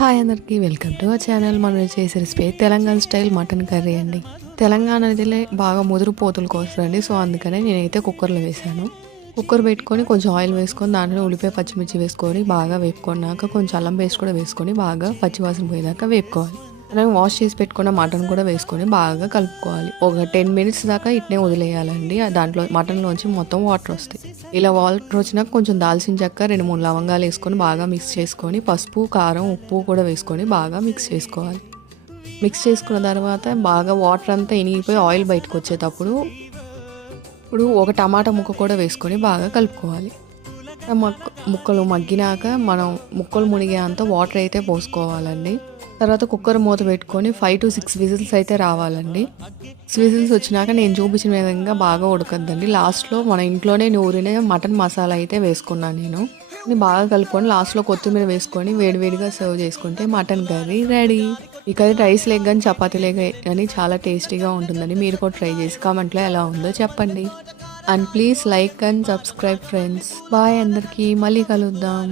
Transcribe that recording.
Hi అందరికీ welcome to our channel. మనం చేసే recipe Telangana style mutton curry అండి. తెలంగాణ అనేది బాగా ముదురు పోతులు కోస్తారండి. సో అందుకనే నేనైతే కుక్కర్లో వేసాను. కుక్కర్ పెట్టుకొని కొంచెం ఆయిల్ వేసుకొని దాంట్లో ఉల్లిపాయ పచ్చిమిర్చి వేసుకొని బాగా వేపుకున్నాక కొంచెం అల్లం పేస్ట్ కూడా వేసుకొని బాగా పచ్చివాసన పోయేదాకా వేపుకోవాలి. అలాగే వాష్ చేసి పెట్టుకున్న మటన్ కూడా వేసుకొని బాగా కలుపుకోవాలి. ఒక 10 మినిట్స్ దాకా ఇట్నే వదిలేయాలండి. దాంట్లో మటన్లోంచి మొత్తం వాటర్ వస్తాయి. ఇలా వాటర్ వచ్చినాక కొంచెం దాల్చిన చెక్క 2-3 లవంగాలు వేసుకొని బాగా మిక్స్ చేసుకొని పసుపు కారం ఉప్పు కూడా వేసుకొని బాగా మిక్స్ చేసుకోవాలి. మిక్స్ చేసుకున్న తర్వాత బాగా వాటర్ అంతా ఇనిగిపోయి ఆయిల్ బయటకు వచ్చేటప్పుడు ఇప్పుడు ఒక టమాటా ముక్క కూడా వేసుకొని బాగా కలుపుకోవాలి. ముక్కలు మగ్గినాక మనం ముక్కలు మునిగే అంత వాటర్ అయితే పోసుకోవాలండి. తర్వాత కుక్కర్ మూత పెట్టుకొని 5 to 6 విజిల్స్ అయితే రావాలండి. 6 విజిల్స్ వచ్చినాక నేను చూపించిన విధంగా బాగా ఉడకద్దండి. లాస్ట్లో మన ఇంట్లోనే నూరిన మటన్ మసాలా అయితే వేసుకున్నాను నేను. బాగా కలుపుకొని లాస్ట్లో కొత్తిమీర వేసుకొని వేడివేడిగా సర్వ్ చేసుకుంటే మటన్ కర్రీ రెడీ. ఈ కర్రీ రైస్ లేక కానీ చపాతీ లేక కానీ చాలా టేస్టీగా ఉంటుందని మీరు కూడా ట్రై చేసి కామెంట్లో ఎలా ఉందో చెప్పండి. And please like and subscribe friends. Bye అందరికీ, మళ్ళీ కలుద్దాం.